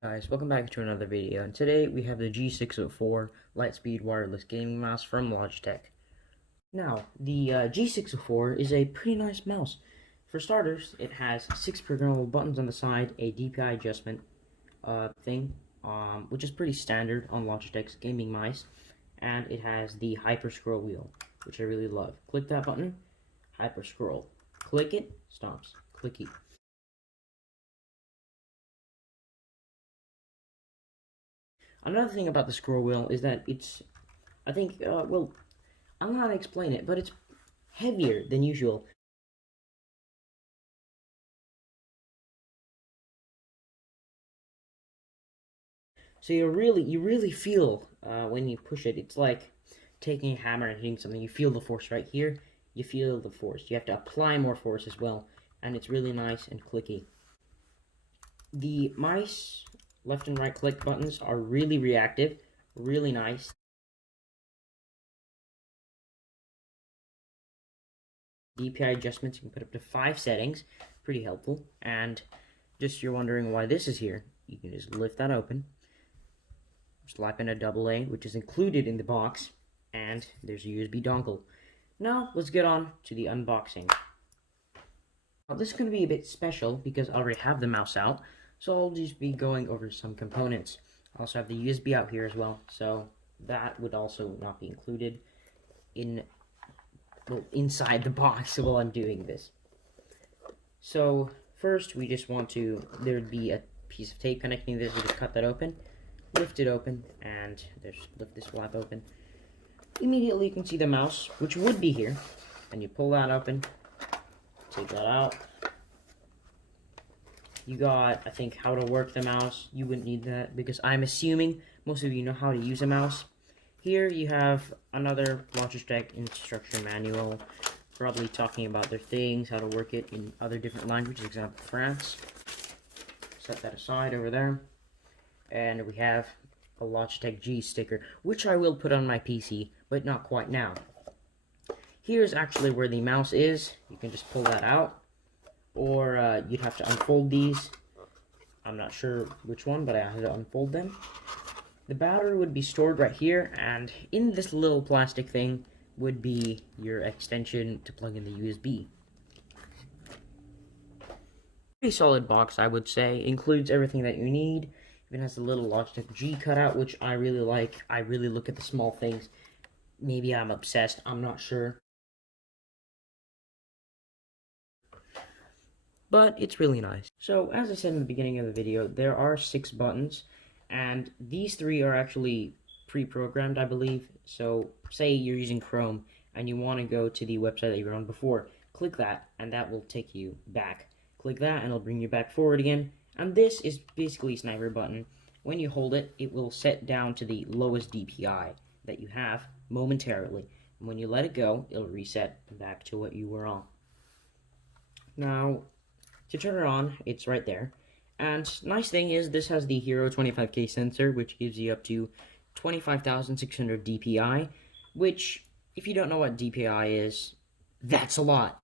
Guys, welcome back to another video, and today we have the G604 Lightspeed Wireless Gaming Mouse from Logitech. Now, the G604 is a pretty nice mouse. For starters, it has 6 programmable buttons on the side, a DPI adjustment thing, which is pretty standard on Logitech's gaming mice, and it has the hyper scroll wheel, which I really love. Click that button, hyper scroll. Click it, stops. Clicky. Another thing about the scroll wheel is that it's, I think, well, I don't know how to explain it, but it's heavier than usual. So you really feel when you push it. It's like taking a hammer and hitting something. You feel the force right here. You feel the force. You have to apply more force as well, and it's really nice and clicky. The mice left and right click buttons are really reactive, really nice. DPI adjustments, you can put up to 5 settings, pretty helpful. And just you're wondering why this is here, you can just lift that open, slap in a AA, which is included in the box, and there's a USB dongle. Now, let's get on to the unboxing. Now, this is going to be a bit special because I already have the mouse out, so I'll just be going over some components. I also have the USB out here as well, so that would also not be included inside the box while I'm doing this. So first we just want to, there'd be a piece of tape connecting this. We just cut that open, lift it open, and lift this flap open. Immediately you can see the mouse, which would be here, and you pull that open, take that out. You got, I think, how to work the mouse. You wouldn't need that because I'm assuming most of you know how to use a mouse. Here you have another Logitech instruction manual, probably talking about their things, how to work it in other different languages, example France. Set that aside over there. And we have a Logitech G sticker, which I will put on my PC, but not quite now. Here's actually where the mouse is. You can just pull that out, or you'd have to unfold these. I'm not sure which one, but I had to unfold them. The battery would be stored right here, and in this little plastic thing would be your extension to plug in the USB. Pretty solid box, I would say. Includes everything that you need. Even has a little Logitech G cutout, which I really like. I really look at the small things. Maybe I'm obsessed, I'm not sure. But it's really nice. So, as I said in the beginning of the video, there are 6 buttons. And these 3 are actually pre-programmed, I believe. So, say you're using Chrome and you want to go to the website that you were on before. Click that, and that will take you back. Click that, and it'll bring you back forward again. And this is basically a sniper button. When you hold it, it will set down to the lowest DPI that you have momentarily. And when you let it go, it'll reset back to what you were on. Now, to turn it on, it's right there. And nice thing is this has the Hero 25K sensor, which gives you up to 25,600 DPI, which, if you don't know what DPI is, that's a lot.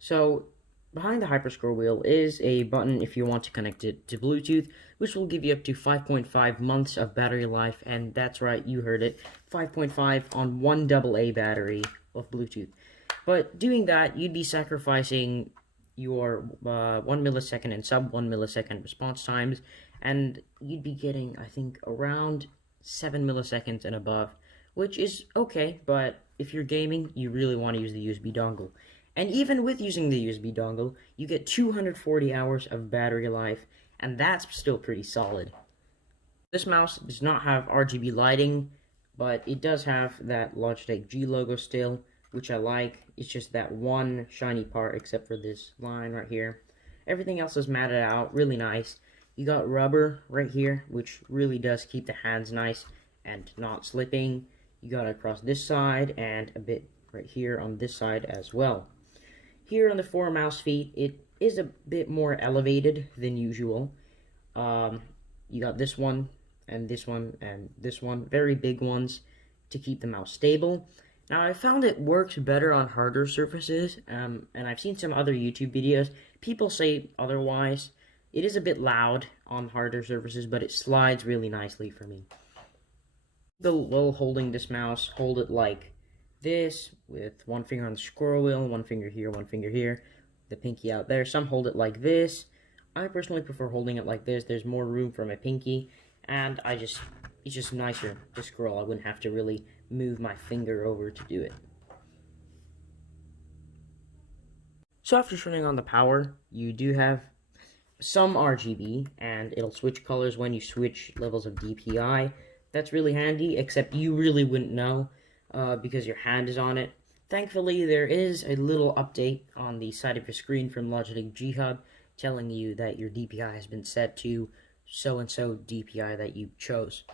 So, behind the Hyperscroll wheel is a button if you want to connect it to Bluetooth, which will give you up to 5.5 months of battery life, and that's right, you heard it, 5.5 on one AA battery of Bluetooth. But doing that, you'd be sacrificing your 1 millisecond and sub 1 millisecond response times, and you'd be getting, I think, around 7 milliseconds and above, which is okay, but if you're gaming, you really want to use the USB dongle. And even with using the USB dongle, you get 240 hours of battery life, and that's still pretty solid. This mouse does not have RGB lighting, but it does have that Logitech G logo still, which I like. It's just that one shiny part, except for this line right here. Everything else is matted out, really nice. You got rubber right here, which really does keep the hands nice and not slipping. You got it across this side, and a bit right here on this side as well. Here on the 4 mouse feet, it is a bit more elevated than usual. You got this one, and this one, and this one. Very big ones to keep the mouse stable. Now, I found it works better on harder surfaces, and I've seen some other YouTube videos. People say otherwise. It is a bit loud on harder surfaces, but it slides really nicely for me. While holding this mouse, hold it like this, with one finger on the scroll wheel, one finger here, the pinky out there. Some hold it like this. I personally prefer holding it like this. There's more room for my pinky, and it's just nicer to scroll. I wouldn't have to really move my finger over to do it. So after turning on the power, you do have some RGB, and it'll switch colors when you switch levels of DPI. That's really handy, except you really wouldn't know because your hand is on it. Thankfully, there is a little update on the side of your screen from Logitech G Hub telling you that your DPI has been set to so-and-so DPI that you chose.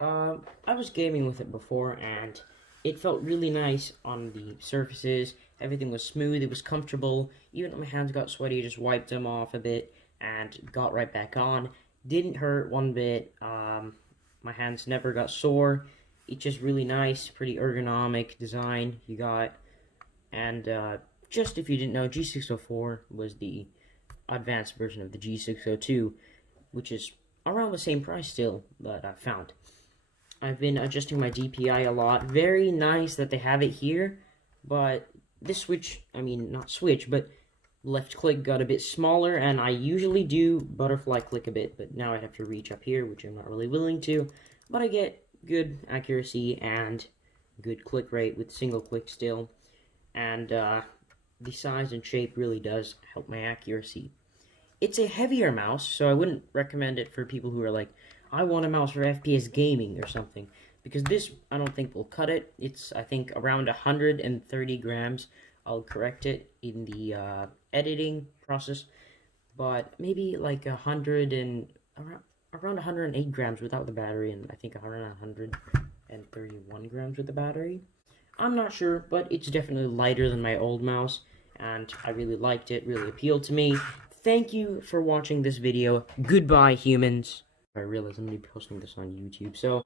I was gaming with it before, and it felt really nice on the surfaces. Everything was smooth, it was comfortable. Even if my hands got sweaty, I just wiped them off a bit and got right back on. Didn't hurt one bit. My hands never got sore. It's just really nice, pretty ergonomic design you got. And just if you didn't know, G604 was the advanced version of the G602, which is around the same price still that I found. I've been adjusting my DPI a lot. Very nice that they have it here, but this switch, not switch, but left click got a bit smaller, and I usually do butterfly click a bit, but now I have to reach up here, which I'm not really willing to, but I get good accuracy and good click rate with single click still, and the size and shape really does help my accuracy. It's a heavier mouse, so I wouldn't recommend it for people who are like, I want a mouse for FPS gaming or something, because this, I don't think will cut it. It's, I think, around 130 grams. I'll correct it in the editing process, but maybe like around 108 grams without the battery, and I think around 131 grams with the battery. I'm not sure, but it's definitely lighter than my old mouse, and I really liked it, really appealed to me. Thank you for watching this video. Goodbye, humans. I realize I'm going to be posting this on YouTube. So,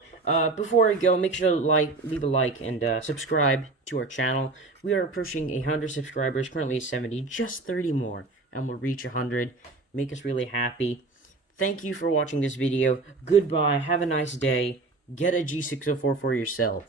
before I go, make sure to leave a like, and subscribe to our channel. We are approaching 100 subscribers, currently 70, just 30 more, and we'll reach 100. Make us really happy. Thank you for watching this video. Goodbye, have a nice day. Get a G604 for yourself.